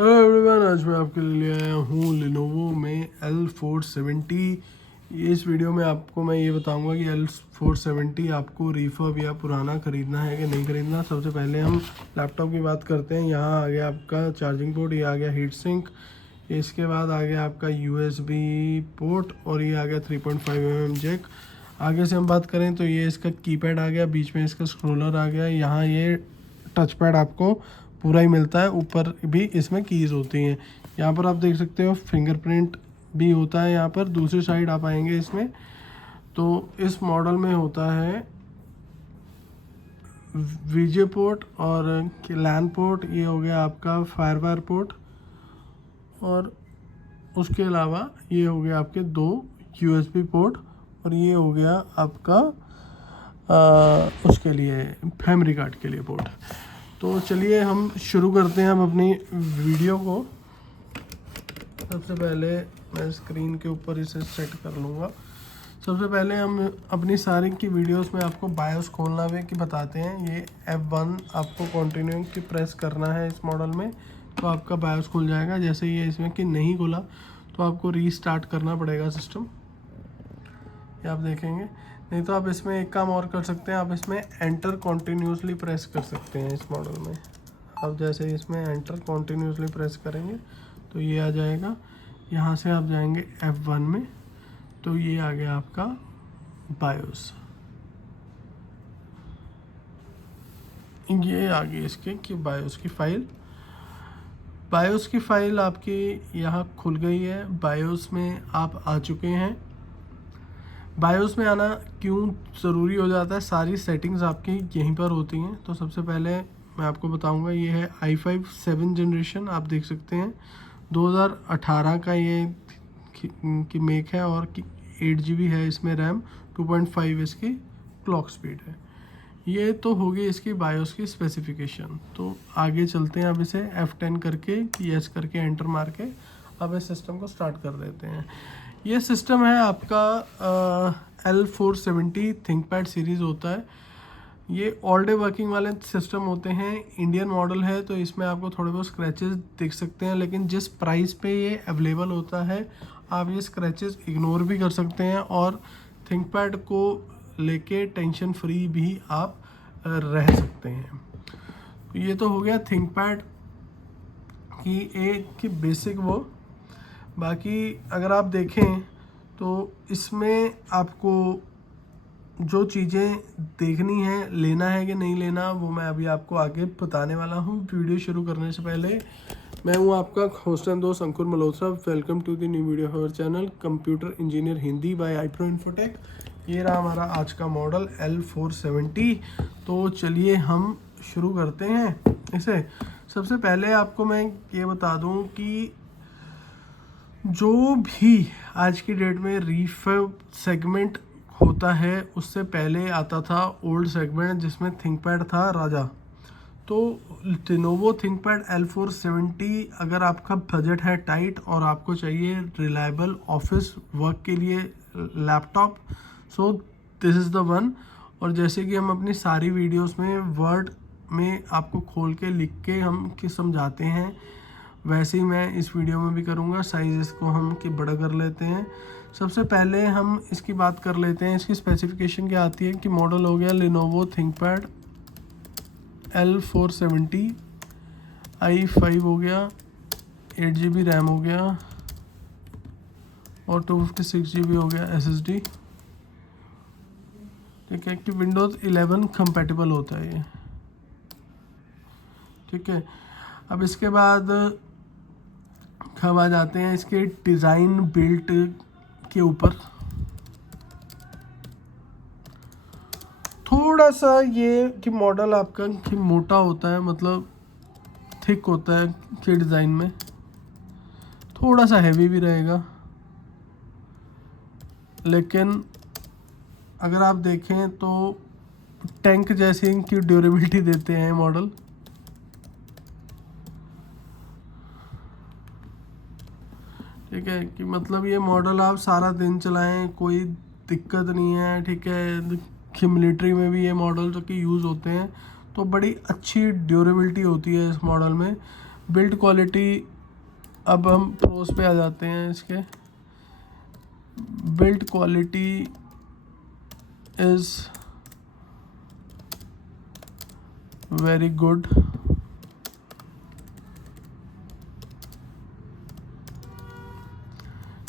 Hello everyone, आज मैं आपके लिए ले आया हूँ Lenovo में L470। इस वीडियो में आपको मैं ये बताऊंगा कि L470 आपको रिफर्ब या पुराना ख़रीदना है कि नहीं ख़रीदना। सबसे पहले हम लैपटॉप की बात करते हैं। यहाँ आ गया आपका चार्जिंग पोर्ट, ये आ गया हीट सिंक, इसके बाद आ गया आपका USB पोर्ट और ये आ गया 3.5 mm जैक। आगे से हम बात करें तो ये इसका कीपैड आ गया, बीच में इसका स्क्रोलर आ गया, यहाँ ये टच पैड आपको पूरा ही मिलता है, ऊपर भी इसमें कीज़ होती हैं। यहाँ पर आप देख सकते हो फिंगरप्रिंट भी होता है। यहाँ पर दूसरी साइड आप आएंगे इसमें तो इस मॉडल में होता है वीजे पोर्ट और लैन पोर्ट, ये हो गया आपका फायरवायर पोर्ट, और उसके अलावा ये हो गया आपके 2 USB पोर्ट, और ये हो गया आपका उसके लिए मेमोरी कार्ड के लिए पोर्ट। तो चलिए हम शुरू करते हैं हम अपनी वीडियो को। सबसे पहले मैं स्क्रीन के ऊपर इसे सेट कर लूँगा। सबसे पहले हम अपनी सारी की वीडियोस में आपको बायोस खोलना भी कि बताते हैं। ये F1 आपको कंटिन्यू की प्रेस करना है इस मॉडल में, तो आपका बायोस खुल जाएगा। जैसे ये इसमें कि नहीं खुला तो आपको रीस्टार्ट करना पड़ेगा सिस्टम, ये आप देखेंगे। नहीं तो आप इसमें एक काम और कर सकते हैं, आप इसमें एंटर कॉन्टीन्यूसली प्रेस कर सकते हैं इस मॉडल में। आप जैसे इसमें एंटर कॉन्टीन्यूसली प्रेस करेंगे तो ये आ जाएगा। यहाँ से आप जाएंगे F1 में तो ये आ गया आपका बायोस। ये आ गई इसके कि बायोस की फ़ाइल आपकी यहाँ खुल गई है। बायोस में आप आ चुके हैं। बायोस में आना क्यों ज़रूरी हो जाता है, सारी सेटिंग्स आपकी यहीं पर होती हैं। तो सबसे पहले मैं आपको बताऊंगा, ये है i5 7 जनरेशन, आप देख सकते हैं 2018 का ये की मेक है, और 8 GB है इसमें रैम, 2.5 इसकी क्लॉक स्पीड है। ये तो होगी इसकी बायोस की स्पेसिफिकेशन। तो आगे चलते हैं, अब इसे F10 करके यस करके एंटर मार के अब इस सिस्टम को स्टार्ट कर देते हैं। ये सिस्टम है आपका L470 थिंकपैड सीरीज़ होता है। ये ऑल डे वर्किंग वाले सिस्टम होते हैं। इंडियन मॉडल है तो इसमें आपको थोड़े बहुत स्क्रैचेस दिख सकते हैं, लेकिन जिस प्राइस पे ये अवेलेबल होता है आप ये स्क्रैचेस इग्नोर भी कर सकते हैं और थिंकपैड को लेके टेंशन फ्री भी आप रह सकते हैं। ये तो हो गया थिंकपैड की एक बेसिक वो। बाकी अगर आप देखें तो इसमें आपको जो चीज़ें देखनी है, लेना है कि नहीं लेना, वो मैं अभी आपको आगे बताने वाला हूँ। वीडियो शुरू करने से पहले मैं हूँ आपका होस्ट एंड दोस्त Ankur Malhotra. Welcome to the new video of our channel computer engineer Hindi by iPro Infotech। ये रहा हमारा आज का मॉडल L470। तो चलिए हम शुरू करते हैं इसे। सबसे पहले आपको मैं ये बता दूँ कि जो भी आज की डेट में रिफर्ब सेगमेंट होता है उससे पहले आता था ओल्ड सेगमेंट जिसमें थिंकपैड था राजा। तो Lenovo थिंकपैड L470, अगर आपका बजट है टाइट और आपको चाहिए रिलायबल ऑफिस वर्क के लिए laptop, so this is the one. और जैसे कि हम अपनी सारी वीडियोस में वर्ड में आपको खोल के लिख के हम समझाते हैं, वैसे ही मैं इस वीडियो में भी करूँगा। साइज़ इसको हम कि बड़ा कर लेते हैं। सबसे पहले हम इसकी बात कर लेते हैं, इसकी स्पेसिफिकेशन क्या आती है कि मॉडल हो गया Lenovo थिंकपैड L470, i5 हो गया, 8 GB रैम हो गया और 256 GB हो गया SSD। ठीक है कि Windows 11 कंपैटिबल होता है ये। ठीक है, अब इसके बाद हम आ जाते हैं इसके डिज़ाइन बिल्ट के ऊपर। थोड़ा सा ये कि मॉडल आपका कि मोटा होता है, मतलब थिक होता है कि डिज़ाइन में थोड़ा सा हैवी भी रहेगा, लेकिन अगर आप देखें तो टैंक जैसे की ड्यूरेबिलिटी देते हैं मॉडल। ठीक है कि मतलब ये मॉडल आप सारा दिन चलाएं कोई दिक्कत नहीं है। ठीक है कि मिलिट्री में भी ये मॉडल जो कि यूज़ होते हैं तो बड़ी अच्छी ड्यूरेबिलिटी होती है इस मॉडल में। बिल्ड क्वालिटी, अब हम प्रोस पे आ जाते हैं इसके। Build quality is very good.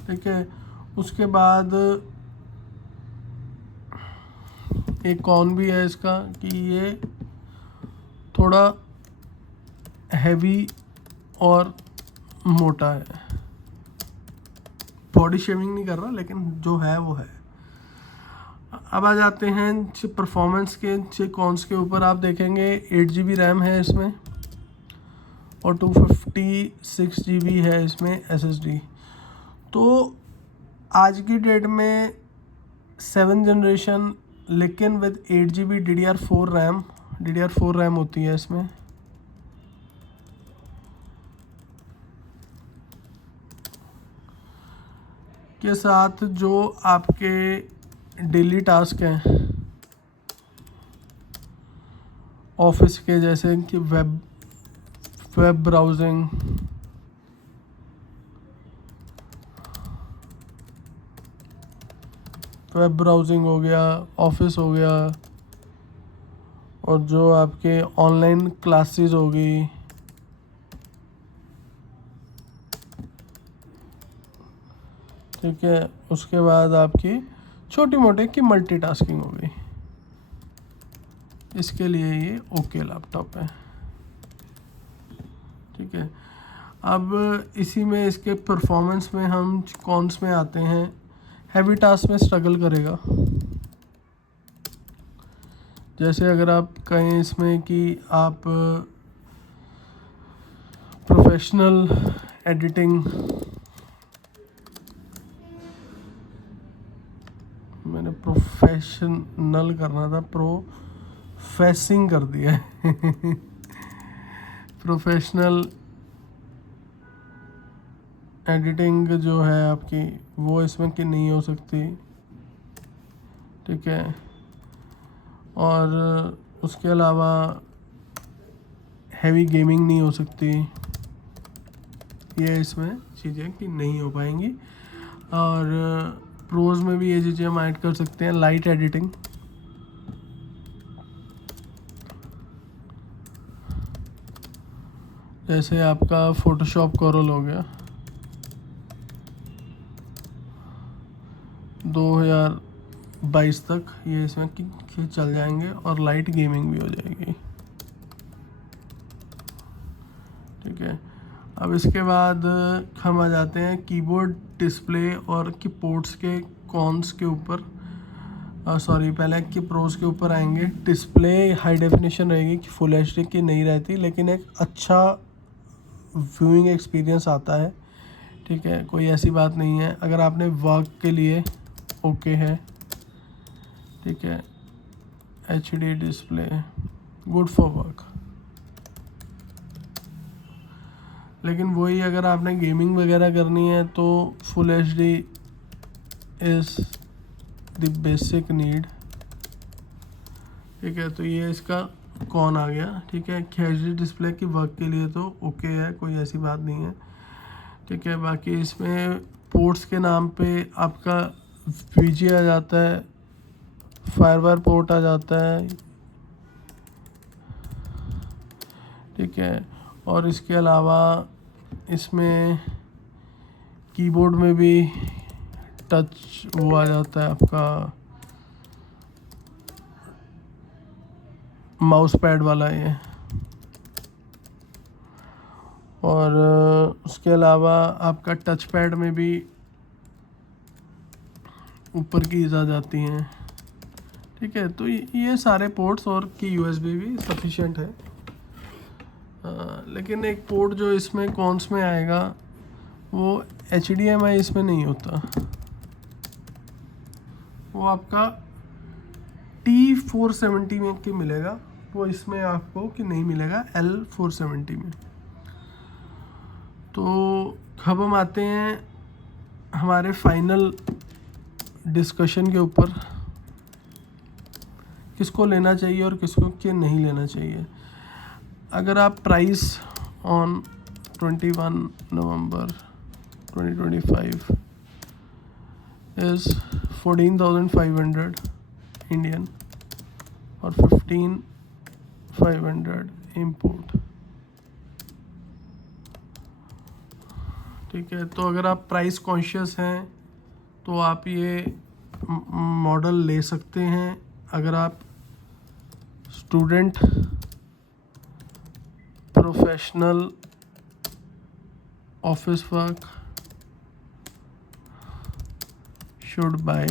ठीक है, उसके बाद एक कॉन भी है इसका कि ये थोड़ा हैवी और मोटा है। बॉडी शेविंग नहीं कर रहा, लेकिन जो है वो है। अब आ जाते हैं परफॉर्मेंस के कॉन्स के ऊपर। आप देखेंगे 8 GB रैम है इसमें और 256 GB है इसमें SSD। तो आज की डेट में 7th जनरेशन, लेकिन विद 8 GB DDR4 रैम होती है इसमें। के साथ जो आपके डेली टास्क हैं ऑफिस के, जैसे कि वेब ब्राउजिंग, हो गया, ऑफिस हो गया, और जो आपके ऑनलाइन क्लासेस होगी, ठीक है। उसके बाद आपकी छोटी मोटी की मल्टीटास्किंग हो गई। इसके लिए ये ओके लैपटॉप है। ठीक है, अब इसी में इसके परफॉर्मेंस में हम कॉन्स में आते हैं। हैवी टास्क में स्ट्रगल करेगा। जैसे अगर आप कहें इसमें कि आप प्रोफेशनल एडिटिंग, मैंने प्रोफेशनल करना था, प्रोफेसिंग कर दिया है प्रोफेशनल एडिटिंग जो है आपकी, वो इसमें की नहीं हो सकती। ठीक है, और उसके अलावा हैवी गेमिंग नहीं हो सकती। ये इसमें चीज़ें कि नहीं हो पाएंगी। और प्रोज में भी ये चीज़ें हम ऐड कर सकते हैं। लाइट एडिटिंग, जैसे आपका फोटोशॉप कोरल हो गया, 2022 तक ये इसमें चल जाएंगे, और लाइट गेमिंग भी हो जाएगी। ठीक है, अब इसके बाद हम आ जाते हैं कीबोर्ड, डिस्प्ले और कीबोर्ड्स के कॉन्स के ऊपर। पहले की प्रोज के ऊपर आएंगे। डिस्प्ले हाई डेफिनेशन रहेगी कि फुल एचडी की नहीं रहती, लेकिन एक अच्छा व्यूइंग एक्सपीरियंस आता है। ठीक है, कोई ऐसी बात नहीं है। अगर आपने वर्क के लिए ओके है, ठीक है, HD display good for work. लेकिन वही अगर आपने गेमिंग वगैरह करनी है तो full HD is the basic need. ठीक है, तो ये इसका कौन आ गया। ठीक है, एचडी डिस्प्ले की वर्क के लिए तो ओके है, कोई ऐसी बात नहीं है। ठीक है, बाकी इसमें पोर्ट्स के नाम पे आपका वीजी आ जाता है, फायरवायर पोर्ट आ जाता है। ठीक है, और इसके अलावा इसमें कीबोर्ड में भी टच वो आ जाता है, आपका माउस पैड वाला ये। और उसके अलावा आपका टच पैड में भी ऊपर कीज आ जाती हैं। ठीक है, तो ये सारे पोर्ट्स और की यूएसबी भी सफिशिएंट है। लेकिन एक पोर्ट जो इसमें कॉन्स में आएगा वो HDMI इसमें नहीं होता। वो आपका T470 में की मिलेगा, वो इसमें आपको कि नहीं मिलेगा L470 में। तो अब हम आते हैं हमारे फाइनल डिस्कशन के ऊपर, किसको लेना चाहिए और किसको के नहीं लेना चाहिए। अगर आप price on 21 November 2025 is 14,500 Indian और 15,500 इम्पोर्ट। ठीक है, तो अगर आप प्राइस कॉन्शियस हैं तो आप ये मॉडल ले सकते हैं। अगर आप student, professional, office work should buy.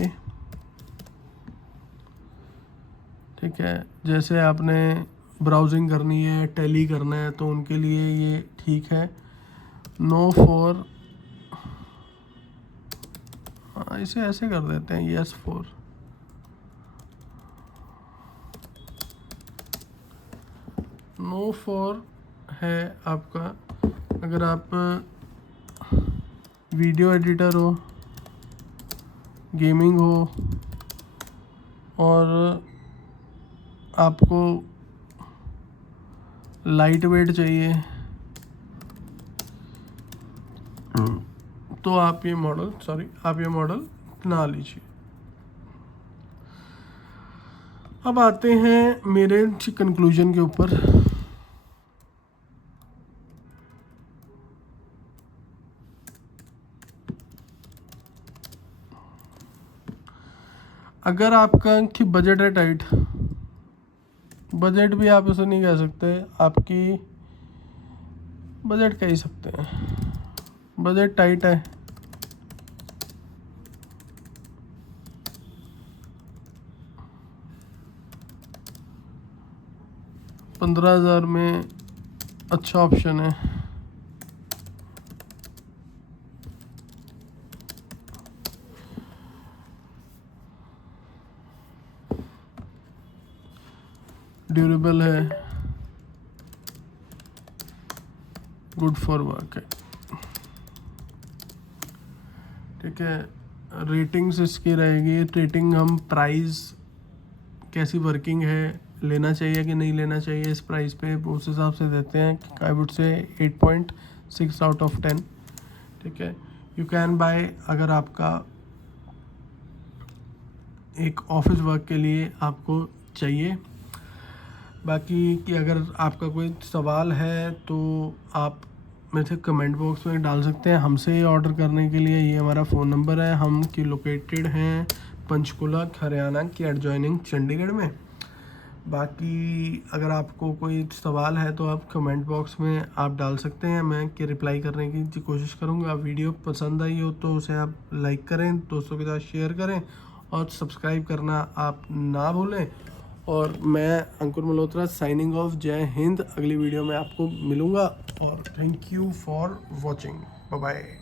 ठीक है, जैसे आपने ब्राउजिंग करनी है, टैली करना है, तो उनके लिए ये ठीक है। नो फॉर, इसे ऐसे कर देते हैं, यस फॉर। नो फॉर है आपका अगर आप वीडियो एडिटर हो, गेमिंग हो और आपको लाइट वेट चाहिए तो आप ये मॉडल ना लीजिए। अब आते हैं मेरे कंक्लूजन के ऊपर। अगर आपका कि बजट है टाइट, बजट भी आप उसे नहीं कह सकते, आपकी बजट कह ही सकते हैं, बजट टाइट है, $15,000 में अच्छा ऑप्शन है। ड्यूरेबल है, गुड फॉर वर्क है। ठीक है, रेटिंग्स इसकी रहेगी। रेटिंग हम प्राइस कैसी वर्किंग है, लेना चाहिए कि नहीं लेना चाहिए इस प्राइस पे, उस हिसाब से देते हैं। I would say 8.6 out of 10। ठीक है, यू कैन बाय अगर आपका एक ऑफिस वर्क के लिए आपको चाहिए। बाकी कि अगर आपका कोई सवाल है तो आप मेरे से कमेंट बॉक्स में डाल सकते हैं। हमसे ये ऑर्डर करने के लिए ये हमारा फ़ोन नंबर है। हम की लोकेटेड हैं पंचकुला, हरियाणा के एडजॉइनिंग चंडीगढ़ में। बाकी अगर आपको कोई सवाल है तो आप कमेंट बॉक्स में आप डाल सकते हैं, मैं कि रिप्लाई करने की कोशिश करूँगा। वीडियो पसंद आई हो तो उसे आप लाइक करें, दोस्तों के साथ शेयर करें और सब्सक्राइब करना आप ना भूलें। और मैं अंकुर मल्होत्रा साइनिंग ऑफ। जय हिंद। अगली वीडियो में आपको मिलूँगा और thank you for watching. Bye bye.